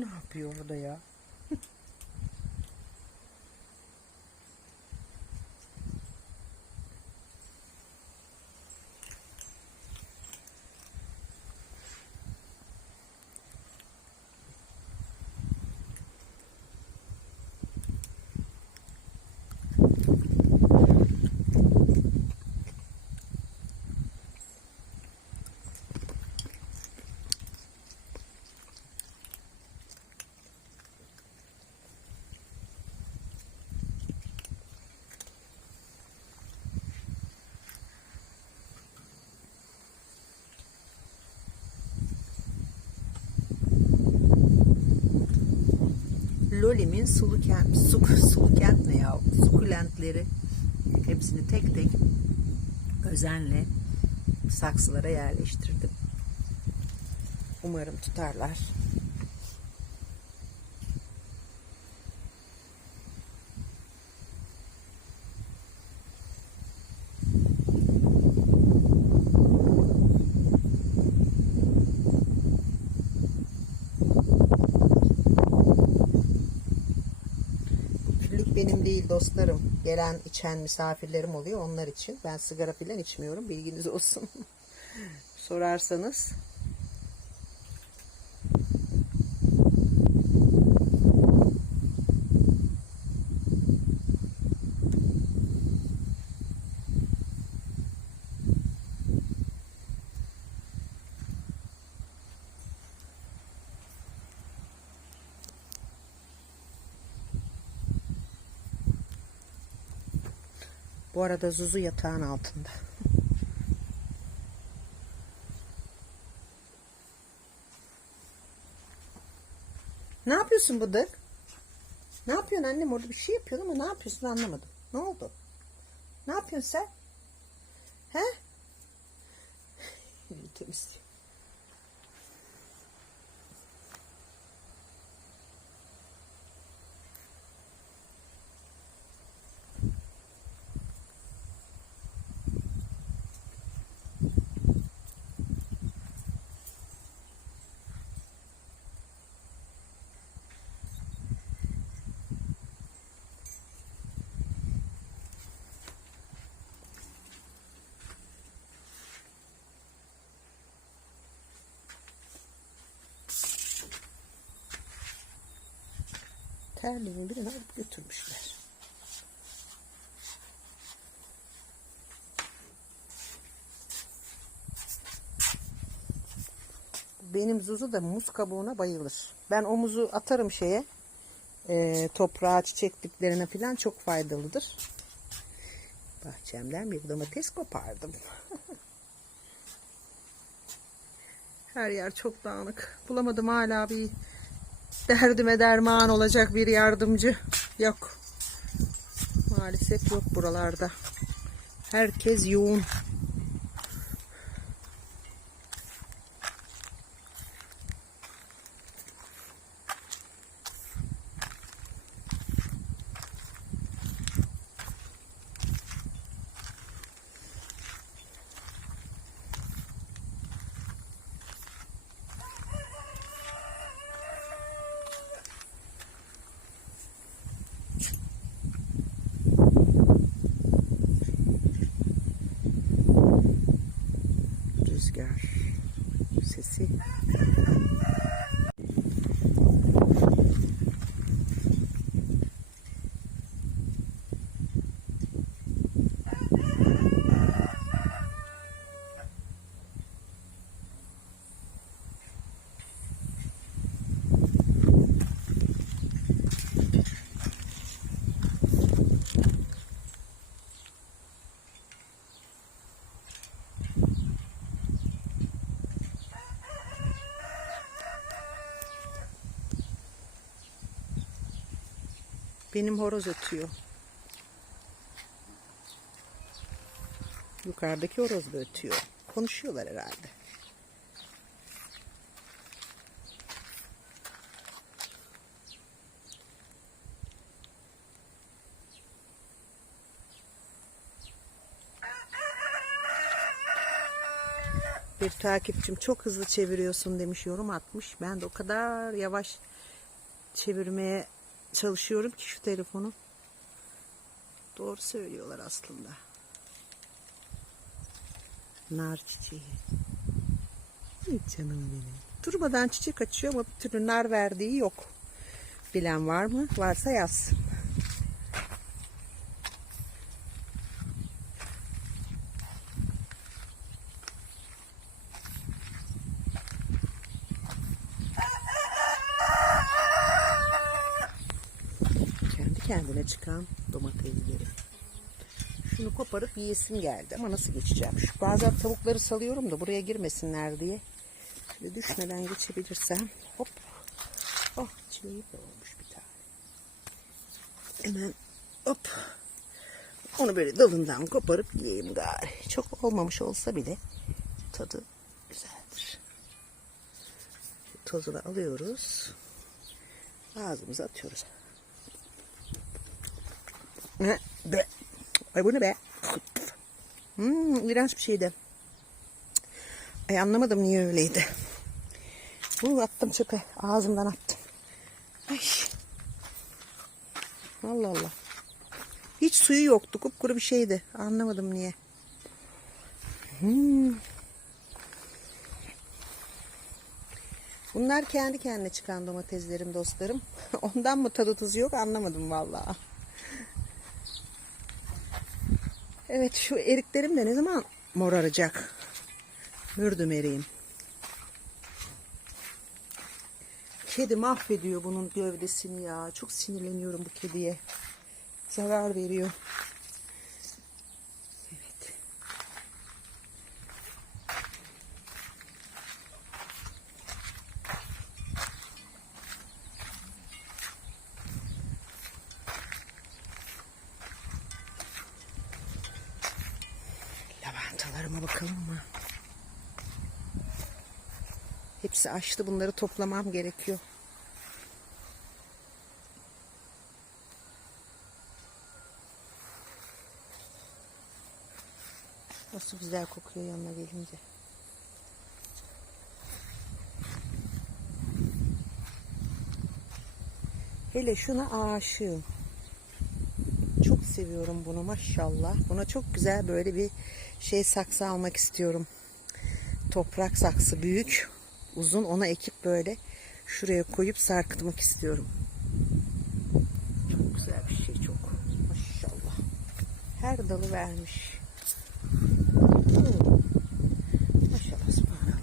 Ne yapıyor orada ya? Loli'min sulu kent, su, sulu kent ne ya? Sukulentleri hepsini tek tek özenle saksılara yerleştirdim. Umarım tutarlar. Küllük benim değil dostlarım. Gelen içen misafirlerim oluyor onlar için. Ben sigara filan içmiyorum. Bilginiz olsun. Sorarsanız. Bu arada Zuzu yatağın altında. Ne yapıyorsun Bıdık? Ne yapıyorsun annem orada bir şey yapıyorsun ama ne yapıyorsun anlamadım. Ne oldu? Ne yapıyorsun sen? He? Temizliyor. Terliğini birini alıp götürmüşler. Benim Zuzu da muz kabuğuna bayılır. Ben o muzu atarım şeye. e, toprağa, çiçek diplerine falan çok faydalıdır. Bahçemden bir domates kopardım. Her yer çok dağınık. Bulamadım hala bir derdime derman olacak bir yardımcı. Yok. Maalesef yok buralarda. Herkes yoğun. cigarro. CC. Benim horoz ötüyor. Yukarıdaki horoz da ötüyor. Konuşuyorlar herhalde. Bir takipçim çok hızlı çeviriyorsun demiş yorum atmış. Ben de o kadar yavaş çevirmeye çalışıyorum ki şu telefonu. Doğru söylüyorlar aslında. Nar çiçeği. Ay canım benim. Durmadan çiçek açıyor ama bir türlü nar verdiği yok. Bilen var mı? Varsa yazsın. Kendi kendine çıkan domatesleri. Şunu koparıp yiyesim geldi ama nasıl geçeceğim? Şu bazen tavukları salıyorum da buraya girmesinler diye. Şöyle düşmeden geçebilirsem. Hop. Oh çileği de olmuş bir tane. Hemen hop. Onu böyle dalından koparıp yiyeyim gari. Çok olmamış olsa bile tadı güzeldir. Tozunu alıyoruz. Ağzımıza atıyoruz. Be. Ay bu ne be? Hmm, iğrenç bir şeydi. Ay anlamadım niye öyleydi. Bu attım çöpe. Ağzımdan attım. Ay. Allah Allah. Hiç suyu yoktu. Kupkuru bir şeydi. Anlamadım niye. Hmm. Bunlar kendi kendine çıkan domateslerim dostlarım. Ondan mı tadı tuzu yok anlamadım vallahi. Evet şu eriklerim de ne zaman moraracak? Mürdüm eriğim. Kedi mahvediyor bunun gövdesini ya. Çok sinirleniyorum bu kediye. Zarar veriyor. Evet. Lavantalarıma bakalım mı? Hepsi açtı. Bunları toplamam gerekiyor. Nasıl güzel kokuyor yanına gelince. Hele şuna aşığım. Seviyorum bunu maşallah. Buna çok güzel böyle bir şey saksı almak istiyorum. Toprak saksı büyük, uzun ona ekip böyle şuraya koyup sarkıtmak istiyorum. Çok güzel bir şey çok. Maşallah. Her dalı vermiş. Oo. Maşallah subhanallah.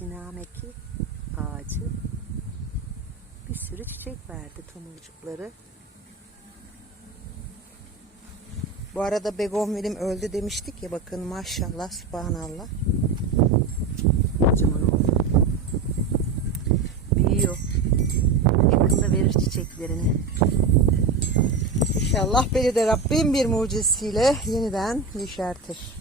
Sinameki ağacı bir sürü çiçek verdi tomurcukları. Bu arada begonvilim öldü demiştik ya bakın maşallah subhanallah. Kocaman oldu. Büyüyor. Yakında verir çiçeklerini. İnşallah beni de Rabbim bir mucizesiyle yeniden yeşertir.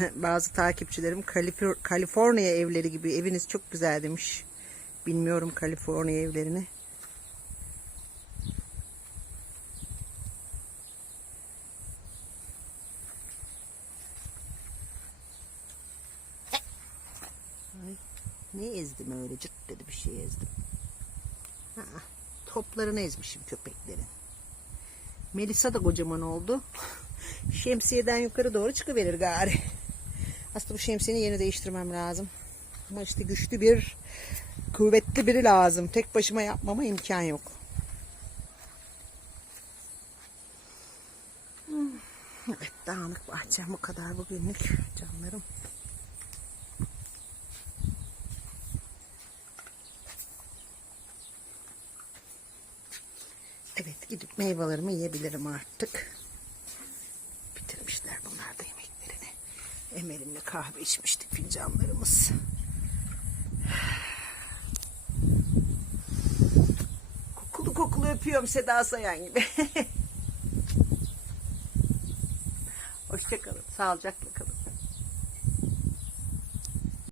bazı takipçilerim Kalifor- Kaliforniya evleri gibi eviniz çok güzel demiş. Bilmiyorum Kaliforniya evlerini. Ay, ne ezdim öyle cırt dedi bir şey ezdim. Ha, Toplarını ezmişim köpeklerin. Melisa da kocaman oldu. Şemsiyeden yukarı doğru çıkıverir gari. Aslında bu şemsiyenin yerini değiştirmem lazım. Ama işte güçlü bir, kuvvetli biri lazım. Tek başıma yapmama imkan yok. Evet dağınık bahçem bu kadar bugünlük canlarım. Evet gidip meyvelerimi yiyebilirim artık. Bitirmişler bunlar da yemeklerini. Emelimle kahve içmiştik fincanlarımız. Kokulu kokulu öpüyorum Seda Sayan gibi. Hoşçakalın. Sağlıcakla kalın.